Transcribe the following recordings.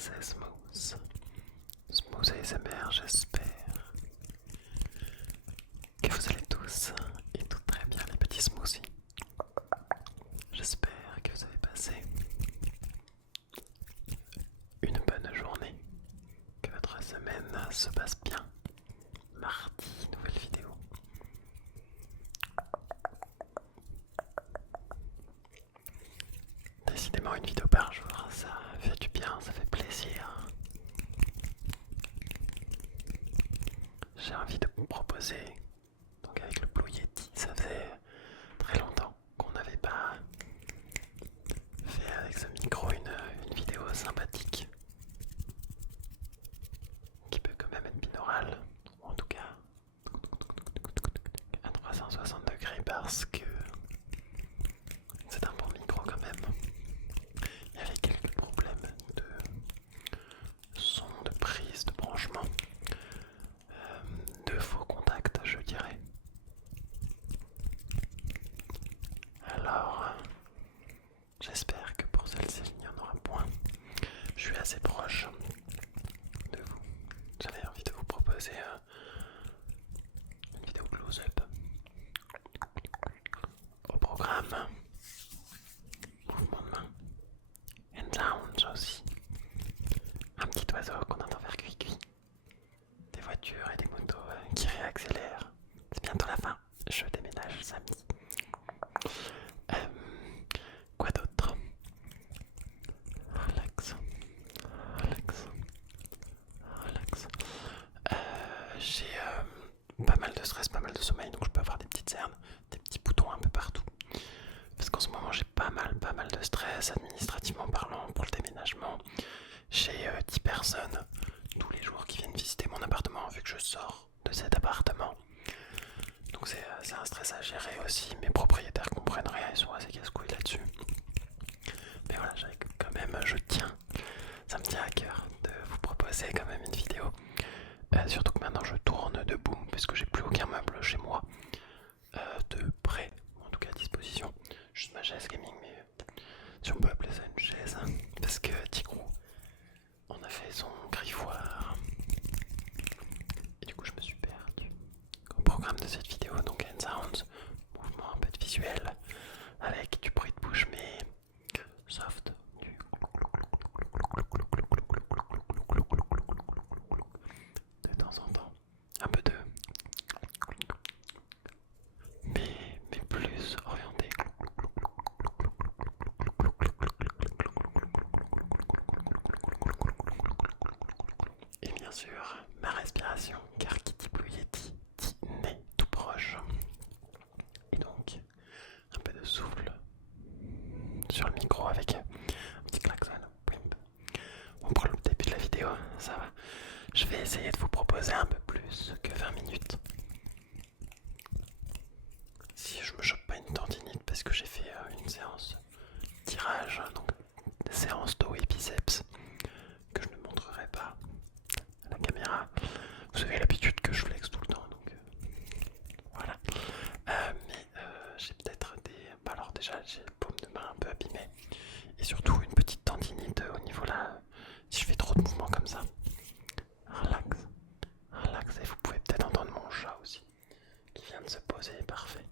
c'est Smooth. Smooth ASMR, j'espère que vous allez tous et toutes très bien les petits smoothies. J'espère que vous avez passé une bonne journée, que votre semaine se passe bien. Mardi, nouvelle vidéo. Décidément une vidéo par jour, ça fait du bien, ça fait plaisir. J'ai envie de vous proposer, donc avec le Blue Yeti, ça fait très longtemps qu'on n'avait pas fait avec ce micro une vidéo sympathique qui peut quand même être binaurale, ou en tout cas à 360 degrés parce que c'est un bon micro quand même. Il y avait quelques problèmes de son, de prise, de branchement, de faux contacts je dirais. Alors j'espère que pour celle-ci il n'y en aura point. Je suis assez proche de vous. J'avais envie de vous proposer une vidéo close-up. Au programme, mouvement de main, and sounds aussi. Un petit oiseau qu'on entend faire cuit-cuit. Des voitures et des motos qui réaccélèrent. C'est bientôt la fin. Je déménage samedi. Euh, quoi d'autre? Relax. Relax. Relax. J'ai pas mal de stress, pas mal de sommeil, donc je peux avoir des petites cernes, des petits boutons un peu partout. Parce qu'en ce moment j'ai pas mal de stress administrativement parlant pour le déménagement. J'ai 10 personnes tous les jours qui viennent visiter mon appartement vu que je sors de cet appartement. Donc c'est un stress à gérer aussi. Mes propriétaires comprennent rien, ils sont assez casse-couilles là-dessus. Mais voilà, quand même, je tiens, ça me tient à cœur de vous proposer quand même une vidéo. Surtout que maintenant je tourne debout parce que j'ai plus aucun meuble chez moi de prêt, ou en tout cas à disposition. Juste ma chaise gaming, mais si on peut appeler ça une chaise, parce que Tigrou on a fait son griffoir et du coup je me suis perdu au programme de cette vidéo. Donc hand sounds, mouvement un peu de visuel avec du bruit de bouche mais soft, de temps en temps un peu de mais plus orienté. Et bien sûr, ma respiration, car qui dit Blue Yeti dit nez tout proche. Et donc, un peu de souffle sur le micro avec un petit klaxon. On prend le début de la vidéo, ça va. Je vais essayer de vous proposer un peu plus que 20 minutes. Si je me chope pas une tendinite parce que j'ai fait une séance tirage, donc des séances dos et biceps que je ne montrerai pas à la caméra. Vous avez l'habitude que je flex tout le temps, donc voilà. Mais j'ai peut-être des... Bah alors déjà j'ai le paume de main un peu abîmé et surtout une petite tendinite au niveau là. Si je fais trop de mouvements comme ça, relax, relax. Et vous pouvez peut-être entendre mon chat aussi qui vient de se poser, parfait.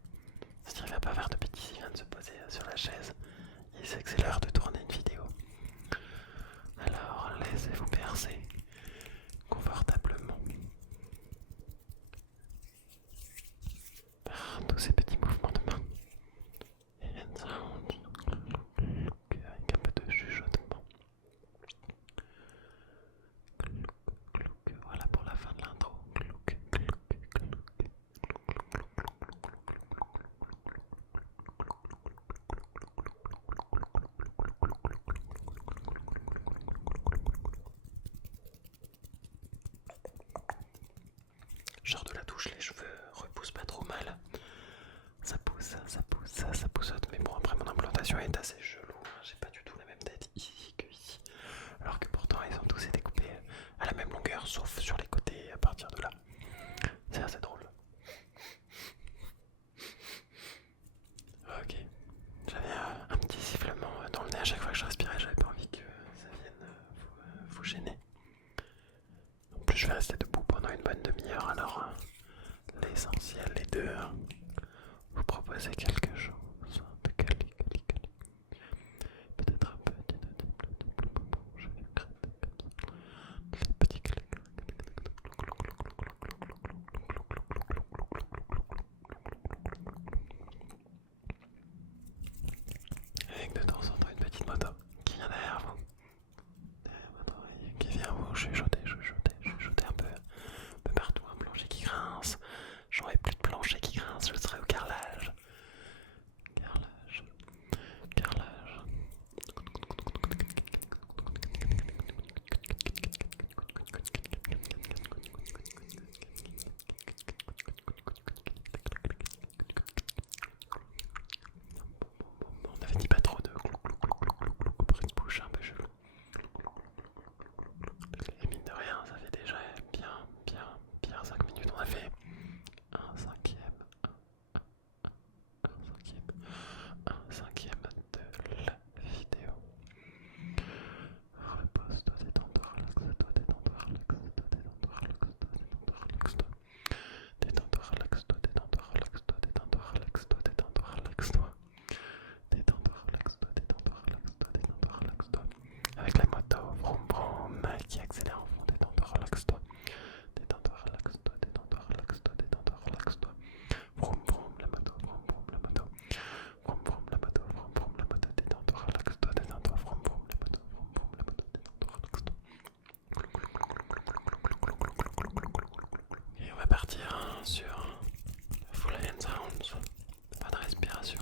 C'est-à-dire qu'il va pas faire de bêtises, il vient de se poser sur la chaise. Il sait que c'est l'heure de tourner une vidéo. Alors laissez-vous bercer confortablement par tous ces petits mouvements de main. Et hand sound, avec un peu de chuchotement. Voilà pour la fin de l'intro. Genre de la douche, les cheveux repoussent pas trop mal. Ça pousse, ça poussote. Mais bon, après mon implantation est assez chelou. J'ai pas du tout la même tête ici que ici. Alors que pourtant ils ont tous été coupés à la même longueur, sauf sur les côtés à partir de là. C'est assez drôle. Ok. J'avais un petit sifflement dans le nez à chaque fois que je respirais. J'avais pas envie que ça vienne vous vais rester debout pendant une bonne demi-heure, alors l'essentiel est de vous proposer quelque chose de peut-être un petit les petits avec de temps en temps une petite moto qui vient derrière vous. Qui vient vous chuchoter un peu partout, un plancher qui grince. J'aurai plus de plancher qui grince, je serai au carrelage. Carrelage. Carrelage. On avait dit pas trop de bruit de bouche un peu chelou. Et mine de rien, ça fait déjà bien 5 minutes. On a fait un cinquième, un cinquième de la vidéo. Repose-toi, détends-toi, relaxe-toi, détends-toi, relaxe-toi, détends-toi, relaxe-toi, détends-toi, relaxe-toi, détends-toi, relaxe-toi, détends-toi, relaxe-toi, détends-toi, relaxe-toi, détends-toi, relaxe-toi, détends-toi, relaxe-toi, détends-toi, relaxe-toi. Avec la moto, vroom vroom, qui accélère en fond, détends-toi, relaxe-toi, détends-toi, relaxe-toi, détends-toi, relaxe-toi, détends-toi, relaxe-toi. Vroom vroom, la moto, vroom vroom, la moto. Vroom vroom, la moto, vroom vroom, la moto, détends-toi, relaxe-toi, détends-toi, vroom vroom, la moto, vroom vroom, la moto, détends-toi, relaxe-toi. Et on va partir sur Full Hand Sounds. Pas de respiration.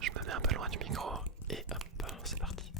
Je me mets un peu loin du micro et hop, c'est parti.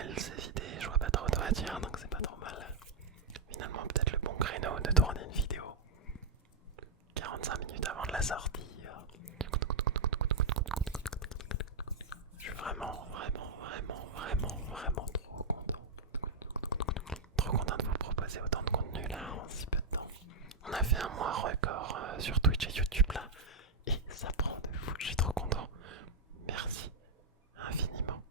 elle s'est vidée, je vois pas trop de matière donc c'est pas trop mal. Finalement peut-être le bon créneau de tourner une vidéo 45 minutes avant de la sortie. Je suis vraiment trop content. Trop content de vous proposer autant de contenu là en si peu de temps. On a fait un mois record sur Twitch et YouTube là. Et ça prend de fou, je suis trop content. Merci infiniment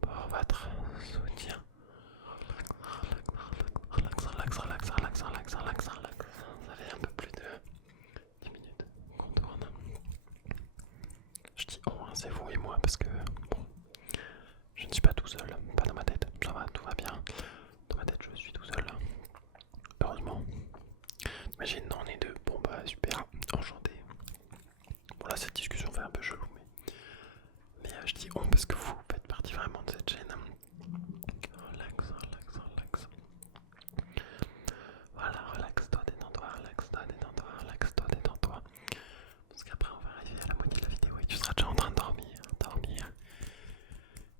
pour votre soutien. Relax. Ça fait un peu plus de 10 minutes qu'on tourne. Je dis on, hein, c'est vous et moi parce que bon, je ne suis pas tout seul, pas dans ma tête, ça va, tout va bien. Dans ma tête, je suis tout seul. Heureusement. Imagine, on est deux. Bon bah super, enchanté. Bon là cette discussion fait un peu chelou, mais je dis on parce que vous faites partie vraiment de cette chaîne. Relax. Voilà, relax-toi, détends-toi. Parce qu'après on va arriver à la moitié de la vidéo et tu seras déjà en train de dormir.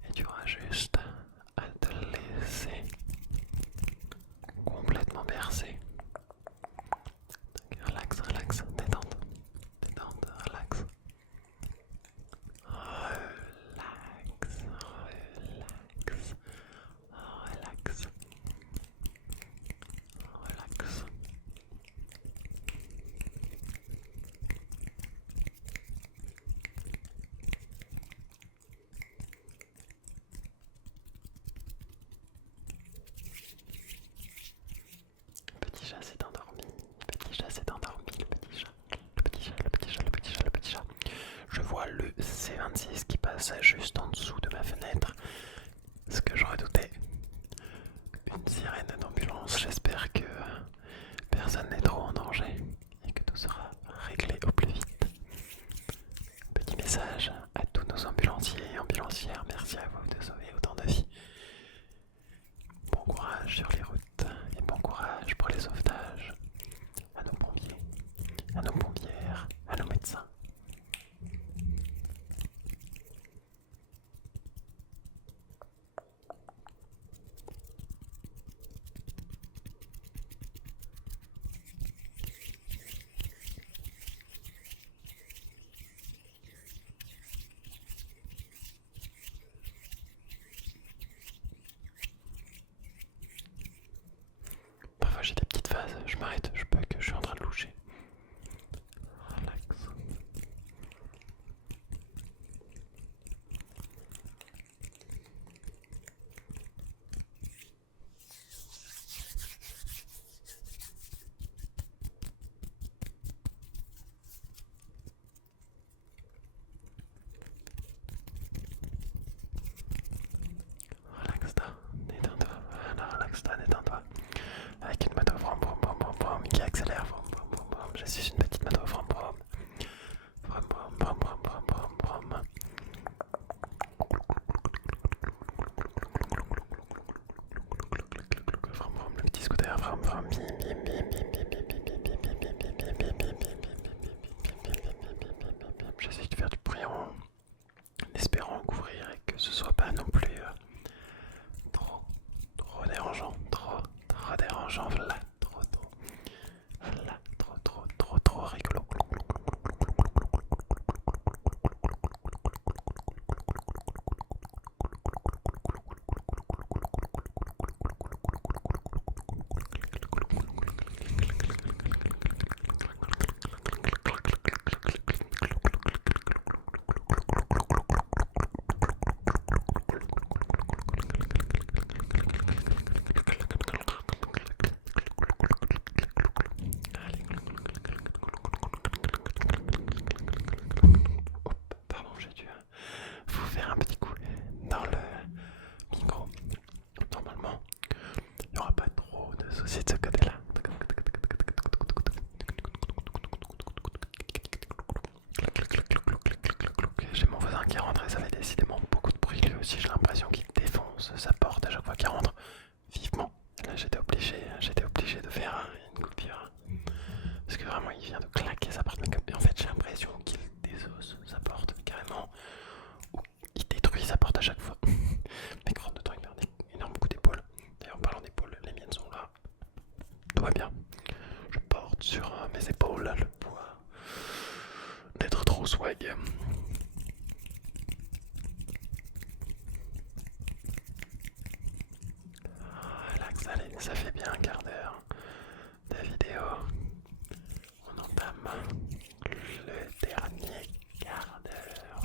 Et tu auras juste à te laisser complètement bercer. Relax, détente, relax. Relax. Petit chat s'est endormi, le petit chat. Je vois le C26 qui passe juste en dessous de ma fenêtre. Ce que je redoutais. Une sirène d'ambulance, j'espère que personne n'est trop en danger et que tout sera réglé au plus vite. Petit message à tous nos ambulanciers et ambulancières, merci à vous de sauver autant de vies. Bon courage sur les routes et bon courage pour les sauvetages. À nos pompiers, à nos pompières, à nos médecins. Parfois j'ai des petites phases, je m'arrête, je peux que je suis en train de loucher. Relax. Relax-toi, détends-toi. Avec une moto vroom qui accélère. Je suis une petite moto vroom. Le petit scooter. J'essaie de faire du bruit en espérant couvrir et que ce soit pas non plus trop dérangeant, trop dérangeant, là, trop rigolo. blague. Relax, allez, ça fait bien un quart d'heure de vidéo. On entame le dernier quart d'heure.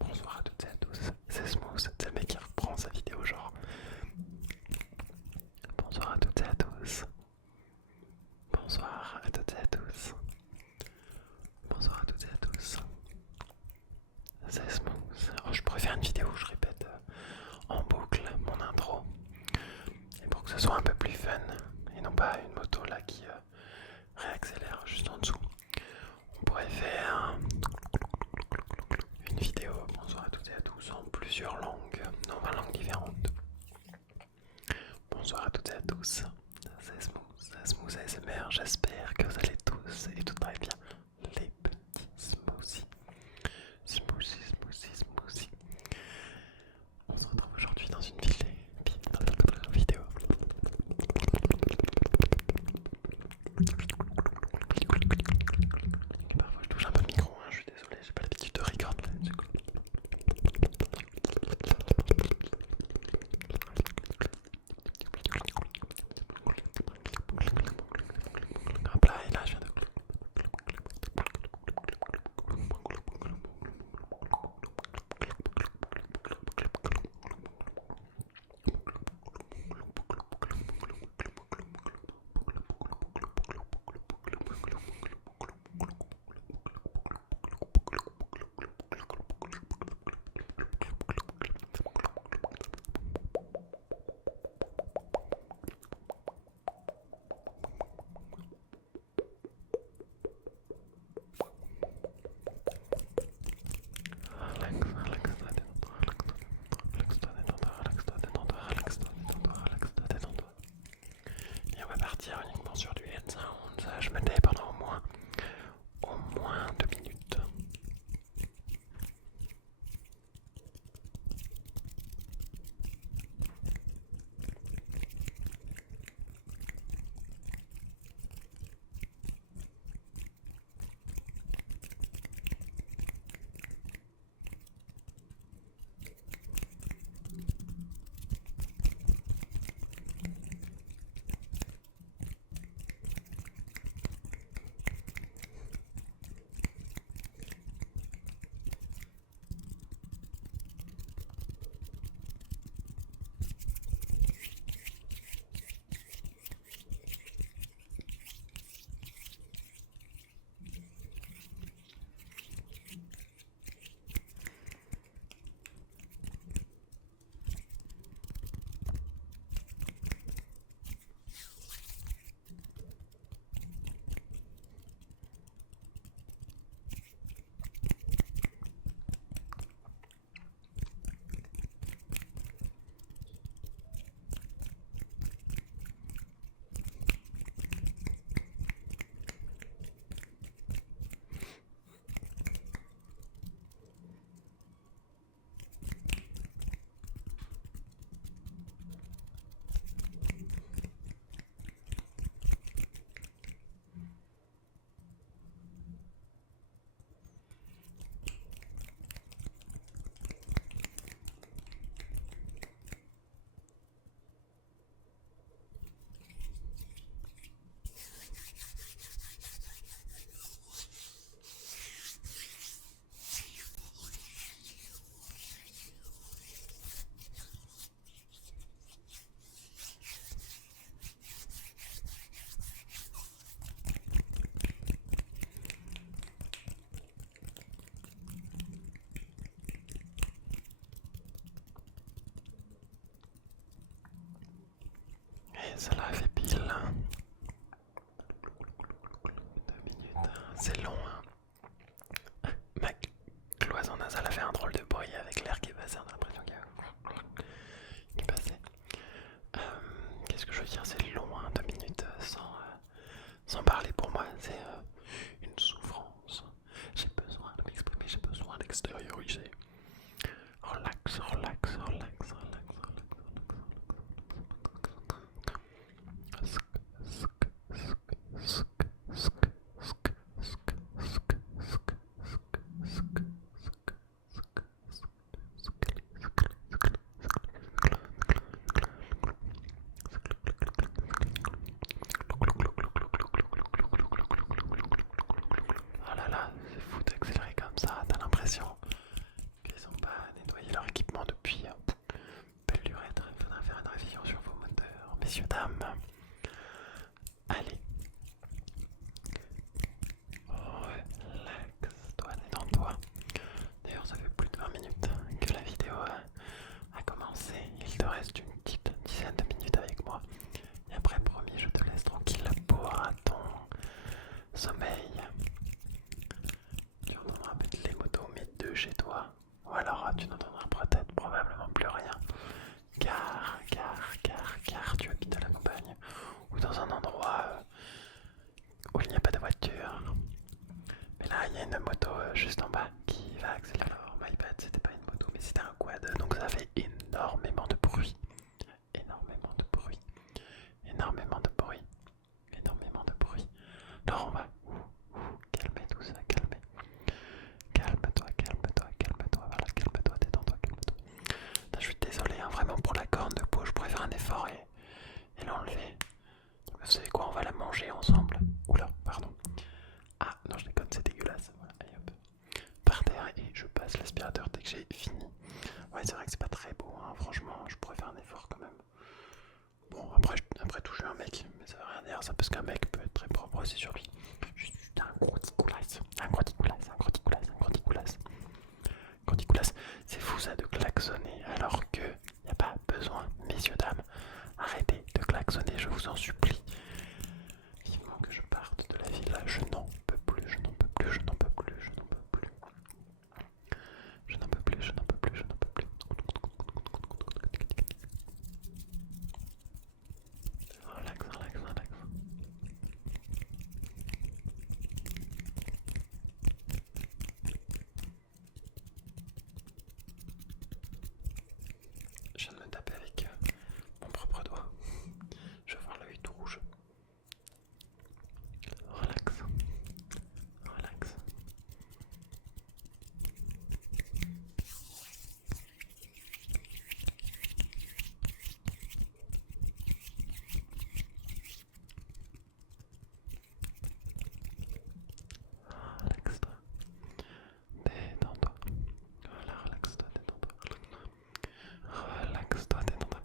Bonsoir à toutes et à tous, c'est Smooth, c'est le mec qui reprend sa vidéo genre. Bonsoir à toutes et à tous. Bonsoir à toutes et à tous. Bonsoir à toutes et à tous. C'est Smooth. Oh, je pourrais faire une vidéo où je répète en boucle mon intro. Et pour que ce soit un peu plus fun. Et non pas une moto là qui réaccélère juste en dessous. On pourrait faire une vidéo, bonsoir à toutes et à tous, en plusieurs langues, non 20 langues différentes. Bonsoir à toutes et à tous, c'est Smooth ASMR, j'espère que vous allez tous et tout très bien, les petits smoothies. Smoothie. On se retrouve aujourd'hui dans une vidéo. Parfois je touche un peu le micro, hein, je suis désolé, j'ai pas l'habitude de record là. Hop là, et là je viens de... Et on va partir uniquement sur du hand sound. Je me tais pendant au moins 2 minutes. Et ça l'a fait pile. 2 minutes. C'est long, hein. Ma cloison nasale a fait un drôle de bruit avec l'air qui passait. On a l'impression qu'il passait. Qu'est-ce que je veux dire? C'est long, hein, 2 minutes sans parler. Pour moi, c'est une souffrance. J'ai besoin de m'exprimer, j'ai besoin d'extérioriser. Relax. messieurs, dames. Allez. Relax-toi, détends-toi. D'ailleurs, ça fait plus de 20 minutes que la vidéo a commencé. Il te reste une petite dizaine de minutes avec moi. Et après, promis, je te laisse tranquille pour ton sommeil. Tu entendras peut-être les motos, mais deux chez toi. Ou alors tu n'entendras peut-être probablement plus rien. Car tu habites à la campagne ou dans un endroit où il n'y a pas de voiture. Mais là, il y a une moto juste en bas qui va accélérer. Alors, my bad, c'était pas une moto, mais c'était un quad, donc ça fait énormément de bruit. Énormément de bruit. Énormément de bruit. Énormément de bruit. Alors, on va calmer tout ça, calmer. Calme-toi, calme-toi, calme-toi. Voilà, calme-toi, détends-toi, calme-toi. Je suis désolé, hein, vraiment pour la corne de peau, je pourrais faire un effort et l'enlever. Vous savez quoi, on va la manger ensemble. Oula, pardon. Ah non, je déconne, c'est dégueulasse. Voilà, allez hop. Par terre et je passe l'aspirateur dès que j'ai fini. Ouais, c'est vrai que c'est pas très beau, hein. Franchement, je pourrais faire un effort quand même. Bon, après tout, je suis un mec, mais ça veut rien dire, ça, parce qu'un mec peut être très propre aussi sur lui. Je suis un gros ticoulas, un gros ticoulas, un gros ticoulas, un gros ticoulas. Gros ticoulas, c'est fou ça de klaxonner alors que y a pas besoin, messieurs, dames. Arrêtez de klaxonner, je vous en supplie. Vivement que je parte de la ville là, je n'en peux plus, je n'en peux plus, je n'en peux plus, je n'en peux plus. Je n'en peux plus, je n'en peux plus, je n'en peux plus. Relax, relax, relax. Je viens de me taper avec mon propre doigt. Je vais voir l'œil tout rouge. Relax. Relax. Relax-toi. Détends-toi. Voilà, relax-toi, détends-toi. Relax-toi, détends-toi.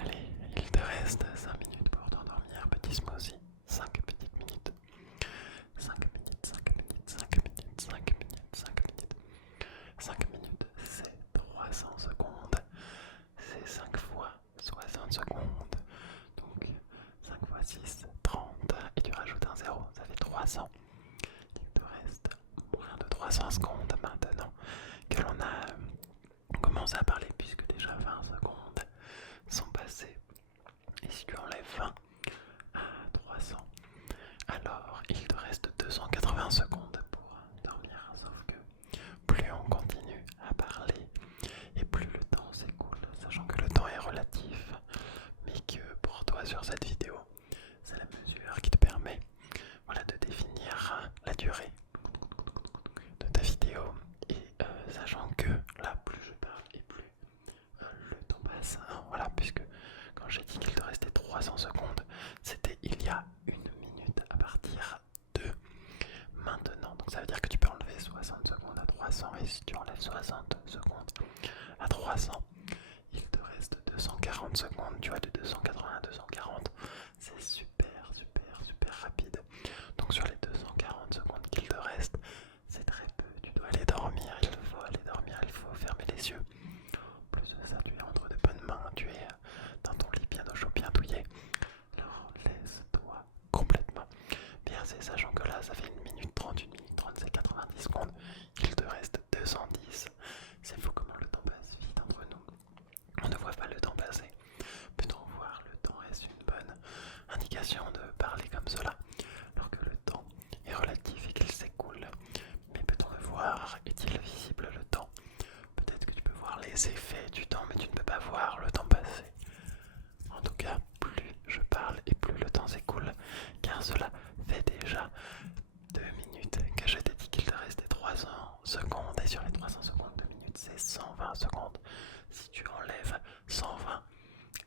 Allez, il te reste 5 minutes pour t'endormir, petit smoothie. 5 petites minutes. 5 minutes, 5 minutes, 5 minutes, 5 minutes, 5 minutes. 5 minutes, c'est 300 secondes. C'est 5 fois 60 secondes. Donc 5 fois 6, 30. Et tu rajoutes un 0, ça fait 300. Il te reste moins de 300 secondes maintenant que l'on a commencé à parler, puisque déjà 20 secondes sont passées. Et si tu enlèves 20 à 300, alors il te reste 280 secondes pour dormir. Sauf que plus on continue à parler et plus le temps s'écoule, sachant que le temps est relatif, mais que pour toi sur cette vidéo, c'est la mesure qui te permet, voilà, de définir la durée de ta vidéo. Et sachant que là, plus je parle et plus le temps passe, hein, voilà, puisque quand j'ai dit qu'il te restait 300 secondes, c'était il y a une minute à partir de maintenant. Donc ça veut dire que tu peux enlever 60 secondes à 300, et si tu enlèves 60 secondes à 300, il te reste 240 secondes. Tu vois, de 280 à 240, c'est super rapide. Donc sur les 240 secondes qu'il te reste, c'est très peu. Tu dois aller dormir, il faut aller dormir, il faut fermer les yeux. En plus de ça, tu es entre de bonnes mains, tu es dans ton lit bien au chaud, bien douillet. Alors laisse-toi complètement bercer, sachant que là ça fait 1 minute 30, 1 minute 30, c'est 90 secondes. Il te reste 210. C'est fou comment le temps passe vite entre nous. On ne voit pas le temps passer. Peut-on voir le secondes et sur les 300 secondes, 2 minutes c'est 120 secondes. Si tu enlèves 120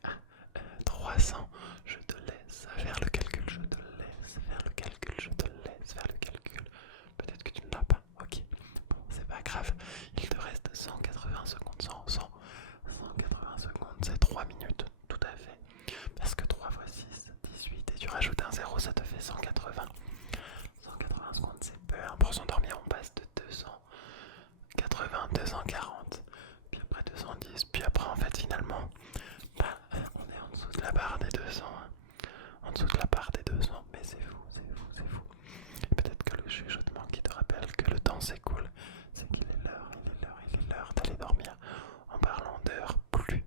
à 300, je te laisse faire le calcul, je te laisse faire le calcul, je te laisse faire le calcul. Peut-être que tu ne l'as pas, ok. Bon, c'est pas grave, il te reste 180 secondes, 180 secondes, c'est 3 minutes, tout à fait. Parce que 3 fois 6, 18, et tu rajoutes un 0, ça te fait 180. 180 secondes, c'est peu, hein. Pour s'endormir, on passe de 280, 240, puis après 210, puis après en fait finalement, bah, on est en dessous de la barre des 200, hein. En dessous de la barre des 200, mais c'est fou, c'est fou, c'est fou. Peut-être que le chuchotement qui te rappelle que le temps s'écoule, c'est qu'il est l'heure, il est l'heure, il est l'heure d'aller dormir. En parlant d'heure, plus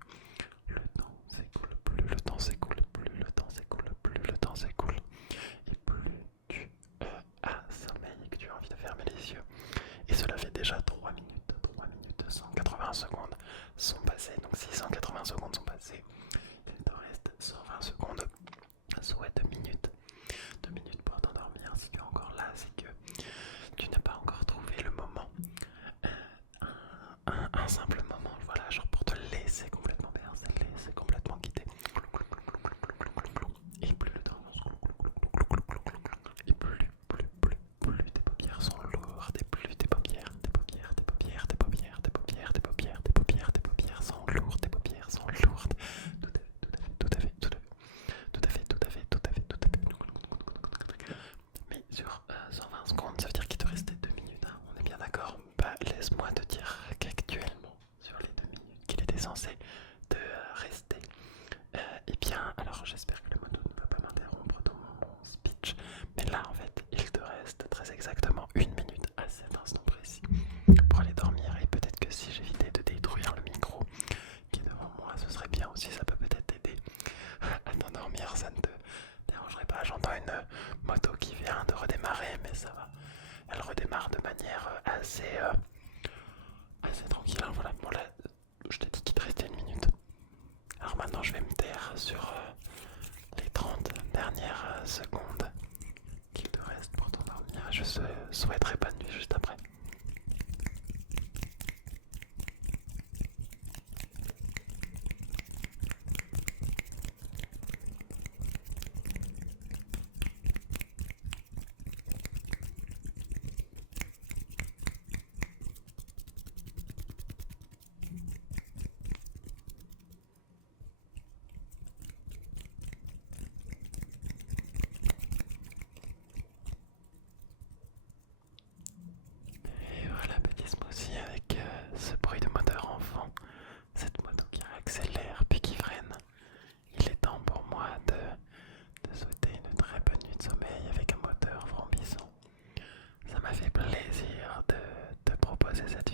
le temps s'écoule, plus le temps s'écoule, plus le temps s'écoule, plus le temps s'écoule, et plus tu as sommeil et que tu as envie de fermer les yeux. Et cela fait déjà 3 minutes, 180 secondes sont passées. Donc si 180 secondes sont passées, il te reste 120 secondes, soit 2 minutes. 2 minutes pour t'endormir. Si tu es encore là, c'est que tu n'as pas encore trouvé le moment. Un simple moment, voilà, genre pour te laisser complètement bercer, laisser complètement quitter. Et plus le temps et plus tes paupières sont lourdes, et plus tes paupières sont lourdes, tes paupières sont lourdes. Tout à fait, tout à fait, tout à fait, tout à fait, tout à fait, tout à fait. Mais sur 120 secondes, ça veut dire qu'il te restait 2 minutes, hein, on est bien d'accord. Bah laisse-moi te dire qu'actuellement, sur les 2 minutes qu'il était censé te rester, eh bien, alors j'espère que le moto ne va pas m'interrompre dans mon speech, mais là en fait, il te reste très exactement 1 minute à cet instant précis pour aller dormir. Et peut-être que si j'évitais de détruire le micro qui est devant moi, ce serait bien aussi, ça peut peut-être t'aider à t'endormir, ça ne te dérangerait pas. J'entends une moto qui vient de redémarrer, mais ça va, elle redémarre de manière assez tranquille, hein. Voilà, bon là, je t'ai dit qu'il te restait 1 minute. Alors maintenant je vais me taire sur les 30 dernières secondes qu'il te reste pour t'endormir. Je souhaiterais bonne nuit juste après. Et voilà, petit smoothie avec ce bruit de moteur enfant, cette moto qui accélère puis qui freine. Il est temps pour moi de souhaiter une très bonne nuit de sommeil avec un moteur vrombissant. Ça m'a fait plaisir de te proposer cette